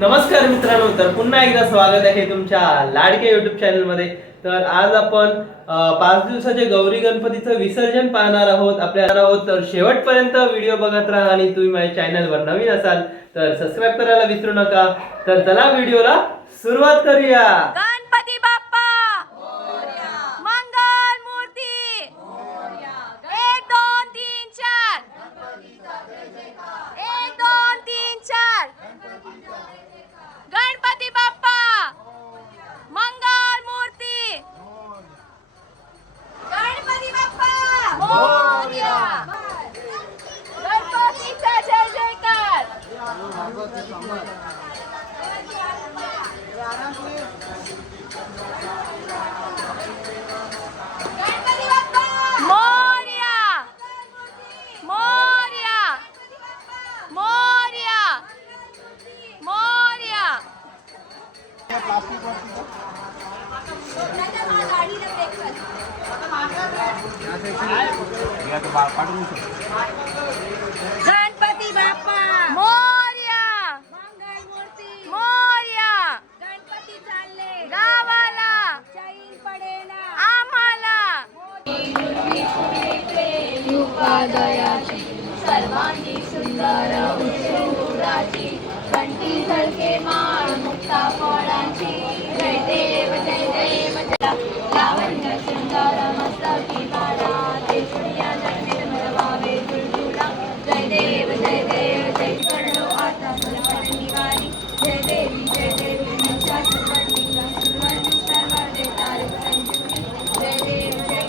नमस्कार मित्रांनो, तर पुन्हा एकदा स्वागत आहे तुमच्या लाडक्या युट्यूब चॅनल मध्ये। तर आज आपण 5 दिवसाचे गौरी गणपतीचं विसर्जन पाहणार आहोत तर शेवटपर्यंत व्हिडिओ बघत राहा आणि तुम्ही माझ्या चॅनलवर नवीन असाल तर सबस्क्राइब करायला विसरू नका। तर चला व्हिडिओला सुरुवात करूया। गणपती बाप्पा मोरया, मंगल मूर्ती मोरया, 1 2 3 4 गणपतीचा जय जयकार, 1 2 3 4 गणपतीचा जय जयकार, गणपती बाप्पा मोरया, मंगल मूर्ती गणपती बाप्पा मोरया, गणपतीचा जय जयकार। गणपती बाप्पा मोरया, मोरया, मोरया, मोरया। गणपती बाप्पा मोरया, मंगल मूर्ती मोरया, गणपती चालले गावाला, चैन पडेना आम्हाला, सर्वांगी सुंदर उत्सुराची, घंटी झळके माळ मुक्ता फळांची, जय देव जय देव लावण्य सुंदर मस्तकी बाळा, ते सूर्या जन्मित मरवावे तुळतुळा, जय देव जय देव जय करलो आता सुलभन निवारी, जय देवी निशा सुवर्णिका सुवर्णी सर्व देवतारे संजीवनी, जय देव जय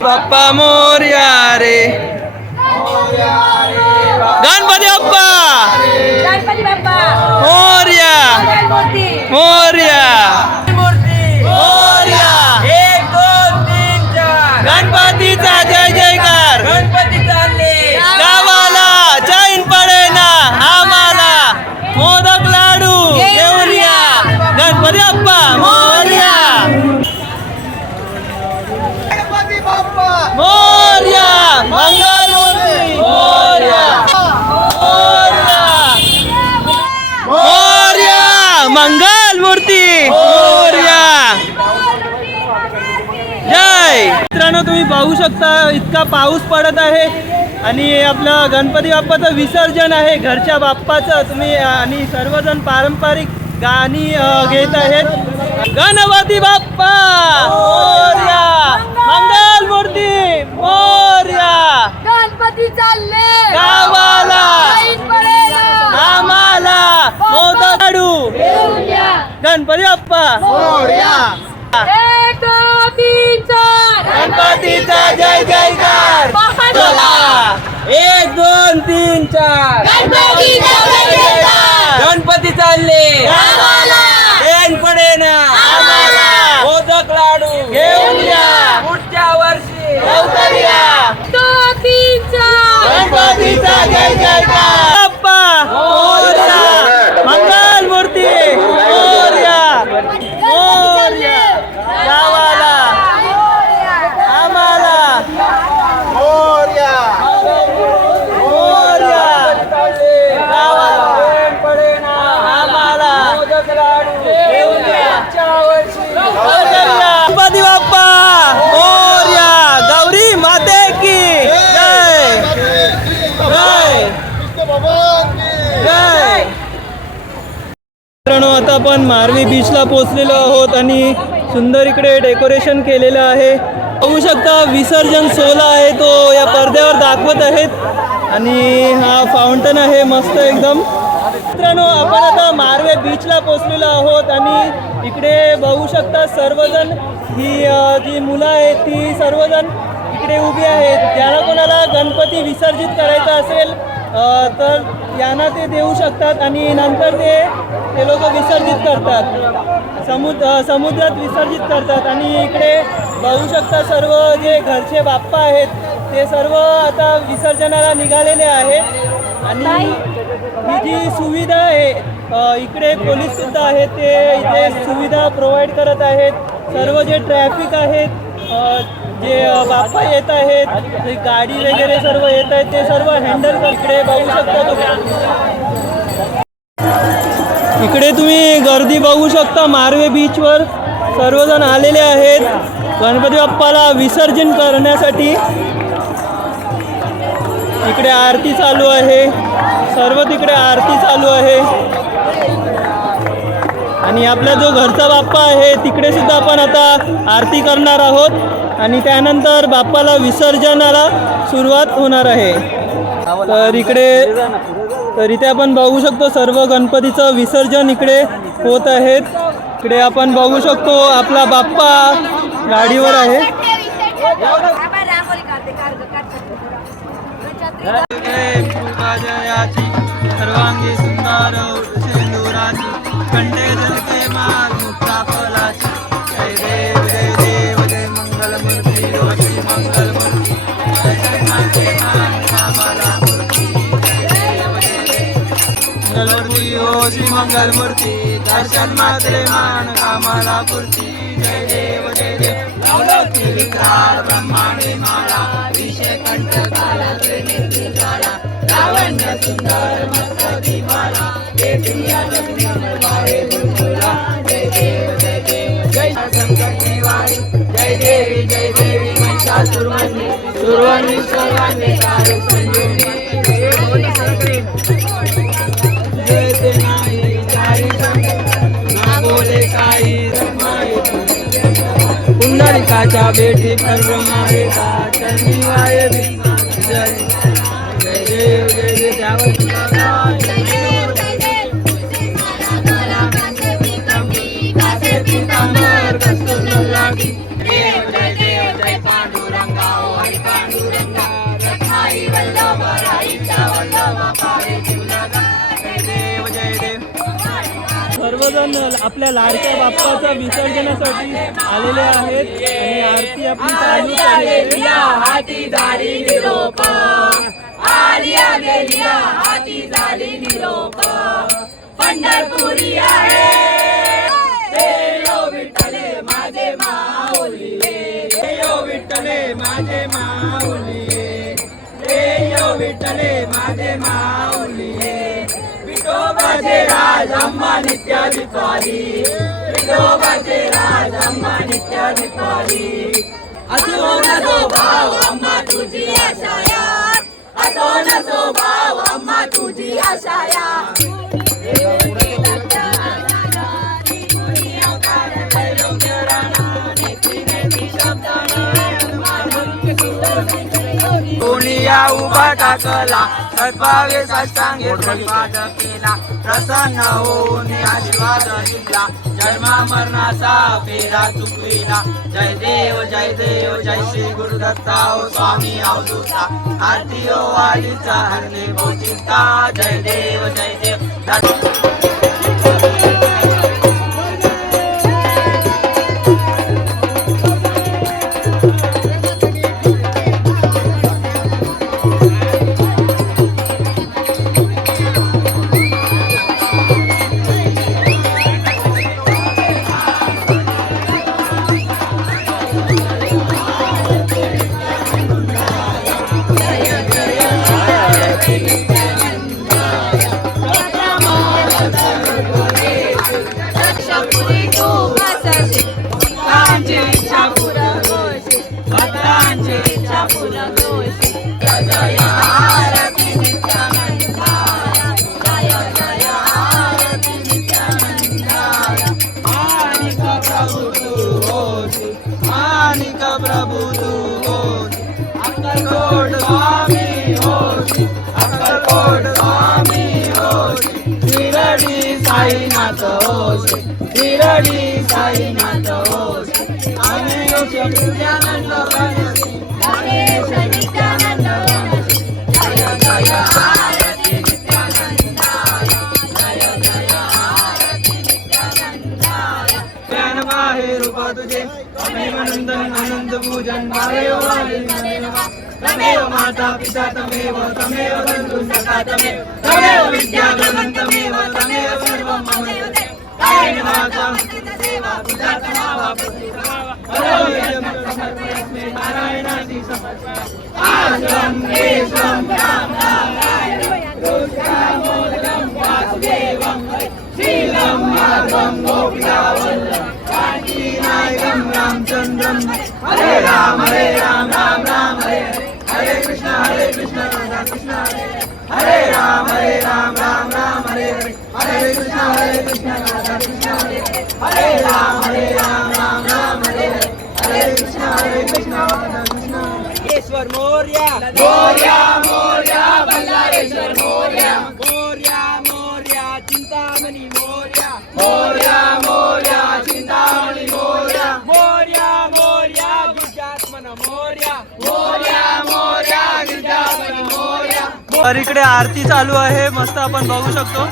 बाप्पा मोरया रे, गणपती बाप्पा गणपती बाप्पा मोरया, मोरया मोरया, 1 2 3 4 गणपतीचा जय जयकार, गणपती चालले गावाला, चैन पडेना आम्हाला, मोदक लाडू घेऊन या, गणपती बाप्पा मोरया, मोरया, मंगल मूर्ती मोरया, मोरया, मंगल मूर्ती मोरया, जय। मित्रांनो, तुम्ही पाहू शकता इतका पाऊस पडत आहे आणि आपलं गणपती बाप्पाचं विसर्जन आहे, घरच्या बाप्पाचं। तुम्ही आणि सर्वजण पारंपरिक गाणी घेत आहेत। गणपती बाप्पा मोरया, मंगल मूर्ती मोरया, गणपती चालले गावाला, आम्हाला, मोदक लाडू, गणपती बाप्पा मोरया, 1 2 3 4 गणपतीचा जय जयकार, 1 2 3 4 गणपतीचा जय जयकार, गणपती चालले गावाला, चैन पडेना आम्हाला, मोदक लाडू घेऊन या, पुढच्या वर्षी लवकर या, 2 3 4 गणपतीचा जय जयकार, बाप्पा मोरया, मंगल मूर्ती मोरया, मोरया, गावाला, आम्हाला, मोरया, मोरया, गावाला, चैन पडेना आम्हाला, मोदक लाडू घेऊन या, पुढच्या वर्षी लवकर या, गणपती बाप्पा मोरया, गौरी माते की जय, जय जय। मित्रांनो, आता आपण मारवी बीचला पोहोचलेलो आहोत आणि सुंदर इकडे डेकोरेशन केलेलं आहे। पाहू शकता विसर्जन सोहळा आहे तो या पडद्यावर दाखवत आहेत आणि हा फाउंटन आहे मस्त एकदम। मित्रांनो, आपण आता मारवे बीचला पोहोचलेलो आहोत आणि इकडे बघू शकता सर्वजण ही जी मुलं आहेत ती सर्वजण इकडे उभी आहेत। ज्याला कोणाला गणपती विसर्जित करायचा असेल तर यांना ते देऊ शकतात आणि नंतर ते लोक विसर्जित करतात, समुद्रात विसर्जित करतात. आणि इकडे बघू शकता सर्व जे घरचे बाप्पा आहेत ते सर्व आता विसर्जनाला निघालेले आहेत. आणि ही जी सुविधा आहे इकडे पोलीससुद्धा आहेत, ते इथे सुविधा प्रोव्हाइड करत आहेत. सर्व जे ट्रॅफिक आहेत, जे बाप्पा येत आहेत, जे गाडी वगैरे सर्व येत आहेत ते सर्व हँडल इकडे बघू शकता तुम्ही. इकडे तुम्ही गर्दी बघू शकता. मारवे बीचवर सर्वजण आलेले आहेत गणपती बाप्पाला विसर्जन करण्यासाठी. इकडे आरती चालू आहे, सर्व तिकडे आरती चालू आहे. आणि आपला जो घरचा बाप्पा आहे तिकडे सुद्धा आपण आता आरती करणार आहोत आणि त्यानंतर बाप्पाला विसर्जनाला सुरुवात होणार आहे. तर इथे आपण बघू शकतो सर्व गणपतीचं विसर्जन इकडे होत आहेत. इकडे आपण बघू शकतो आपला बाप्पा गाडीवर आहे. सर्वांगी सुंदर सिंदुराची कंठे झलके माग मुक्ता फलाची. जय देव जय देव जय मंगलमूर्ती श्री मंगलमूर्ती. मंगलमूर्ती हो श्री मंगलमूर्ती, दर्शन मात्रे मान कामाला पूर्ती. जय देव जय देव अवलोकी विक्राळ ब्रह्मांडे माळा, विषय कंठ काला त्रिनेत्री ज्वाला. लावण्य सुंदर मस्तकी बाला, हे प्रिया जगनी बाळे बुलबुला. जय देव जय देव जय संकट निवारी. जय देवी महिषासुरमर्दिनी, सुरवणी सर्वांनी तारे संजीवनी. जय ते नाही काही संकट ना बोले काही रमाई. पुंडलिकाच्या भेटी पर्व मारे का चरणी वाये विष्णू. जय जय देव जय देव पितांबर कस्तुरलागी. देव जय देव जय पांडुरंगा हरी पांडुरंगा. रत्नाई वल्लभ राईच्या वल्लभ पावे जीवलगा. जय देव जय देव. सर्वजण आपल्या लाडक्या बाप्पाच्या विसर्जनासाठी आलेले आहेत आणि आरती आपली चालू आहे. हाती झाली निरोप, आलिया गेलिया हाती झाली निरोप. पंढरपुरी आहे देव विठ्ठले माझे माऊली. देव विठ्ठले माझे माऊली. देव विठ्ठले माझे माऊली. विठोबाचे राज अम्मा नित्याधिकारी. विठोबाचे राज अम्मा नित्याधिकारी. असो नसो भाव अम्मा तुझी आशाया. असो नसो भाव अम्मा तुझी आशाया. कोणिया उभा टाकला सद्भावे साष्टांगे श्रीपाद केला. प्रसन्न होऊन आशीर्वाद दिला. जन्मा मरणाचा फेरा चुकविला. जय देव जय श्री गुरुदत्ता ओ स्वामी अवधूता. आरती ओ वालीचा हरणे बोचिंता. जय देव जय देव. प्रभु तू होसी. अक्कलकोट स्वामी होसी. अक्कलकोट स्वामी होसी. शिरडी साईनाथ होसी. शिरडी साईनाथ होसी. गणेश नित्यानंद गणेश. गणेश नित्यानंद गणेश. जय जय तुझे तमेव नंदन आनंद पूजन भावेव तमेव माता पिता तमेव तमेव बंधु सखा तमेव तमेव विद्या गगन तमेव तमेव सर्वं ममेव कायेन वाचा सेवा पूजा तमावा नारायणाची आश्रम केशवं राम रुद्रमोदनं वासुदेवं शीलं माधवं गोपिकावल्लभं कांचीनायकं रामचन्द्रं हरे राम राम राम हरे हरे कृष्ण राधा कृष्ण हरे राम राम हरे हरे कृष्ण राधा कृष्ण हरे राम राम हरे हरे कृष्ण राधा कृष्ण ईश्वर मोरया मोरया मोरया बल्लाळेश्वर मोरया मोरया मोरया चिंतामणी मोरया मोरया मोरया चिंतामणी मोरया मोरया मोरया गिरिजात्मन मोरया मोरया मोरया गिरिजात्मन मोरया. तर इकडे आरती चालू आहे, मस्त आपण बघू शकतो.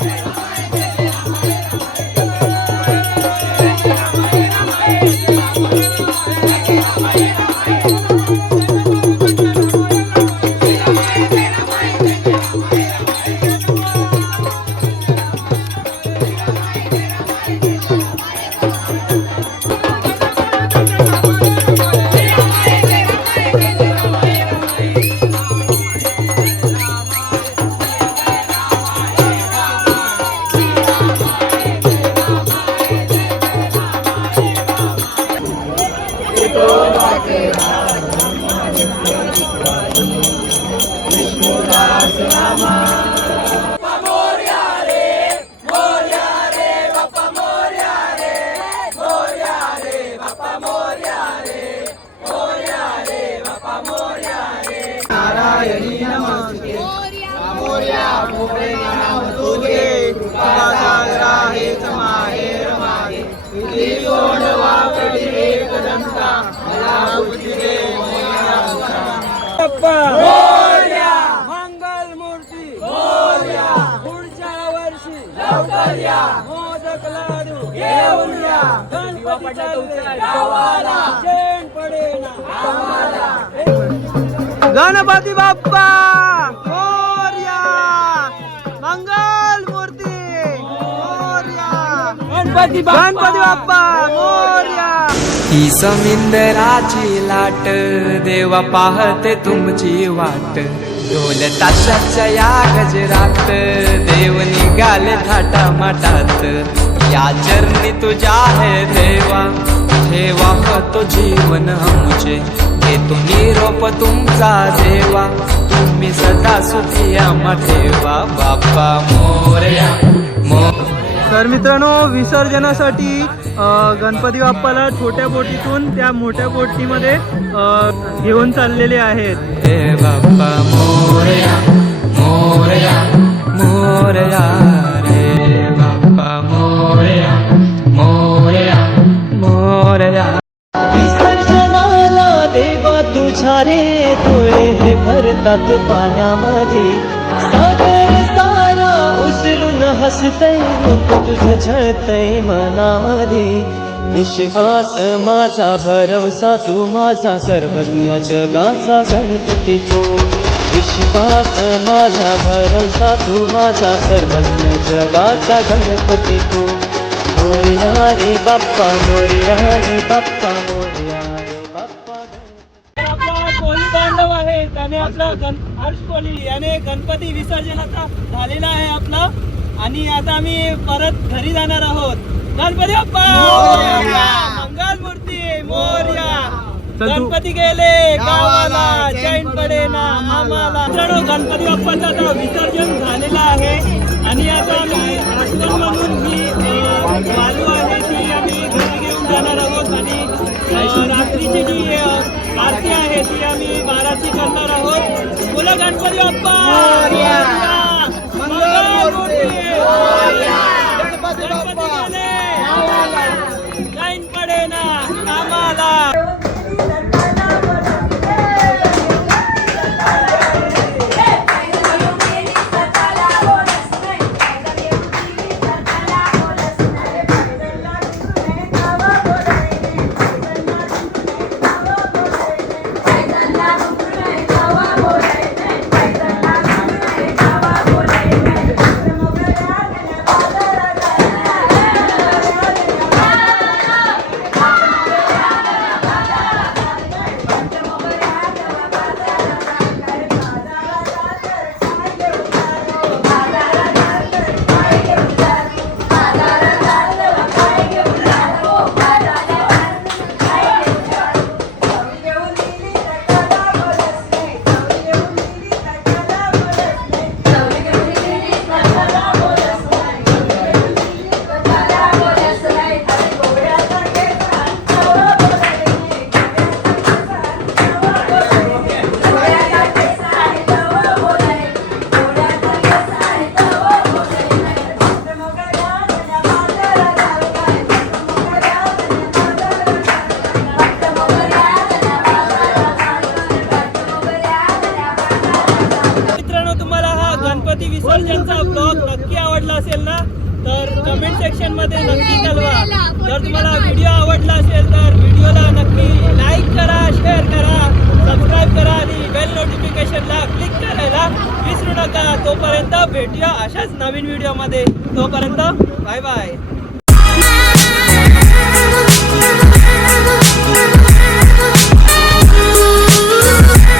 नारायणी नमस्ते मोरया मोरया तुझे कृपा सागरा हे समाहेर मागे तुझी सोडवा कधी एक दंता मला बुद्धी दे मोरया मंगल मूर्ती मोरया पुढच्या वर्षी लवकर या मोदक लाडू घेऊन या गणपतीच्या गावाला चैन पडेना आम्हाला. गणपती बाप्पा मोरया मंगल मूर्ती मोरया गणपती बाप्पा मोरया. ही समिंदराची लाट देवा पाहते तुमची वाट ढोल ताशाच्या या गजरात देव निघाले थाटा माटात या चरणी तुझ्या आहे देवा ठेवा तो जीवन आमचे घेतो निरोप तुमचा देवा तुम्ही सदा सुखी आम्हा ठेवा बाप्पा मोरया तर मित्रांनो, विसर्जनासाठी गणपती बाप्पाला छोट्या बोटीतून त्या मोठ्या बोटीमध्ये घेऊन चाललेले आहेत. हे बाप्पा मोरया मोरया मोरया रे बाप्पा मोरया मोरया मोरया. विसर्जनाला देवा तुझ्या रे डोळे भरतात पाण्यामध्ये सागर सारा उचलून हसतय तुझं झळतय मनामध्ये विश्वास माझा भरवसा तू माझा सर्वज्ञ जगाचा गणपती तू विश्वास माझा भरवसा तू माझा सर्वज्ञ जगाचा गणपती तू मोरया रे बाप्पा मोरया रे बाप्पा मोरया रे बाप्पा. आपला कोळी बांधव आहे त्याने आपला हर्ष कोळी याने गणपती विसर्जनाचा झालेला आहे आपला, आणि आता आम्ही परत घरी जाणार आहोत. गणपती बाप्पा मंगल मूर्ती मोरया. गणपती गेले गावाला चैन पडेना आम्हाला. मित्रांनो, गणपती बाप्पाचं आता विसर्जन झालेलं आहे आणि आता आम्ही आठवण म्हणून मी चालू आहे ती आम्ही घरी घेऊन जाणार आहोत आणि रात्रीची जी आरती आहे ती आम्ही 12ची करणार आहोत. बोला गणपती बाप्पा मंगल मूर्ती गणपती गेले चैन पडेना आम्हाला. असेल ना तर कमेंट सेक्शनमध्ये नक्की कळवा. जर तुम्हाला व्हिडिओ आवडला असेल तर व्हिडिओला नक्की लाईक करा, शेअर करा, सबस्क्राईब करा आणि बेल नोटिफिकेशनला क्लिक करायला विसरू नका. तोपर्यंत भेटूया अशाच नवीन व्हिडिओमध्ये. तोपर्यंत बाय बाय.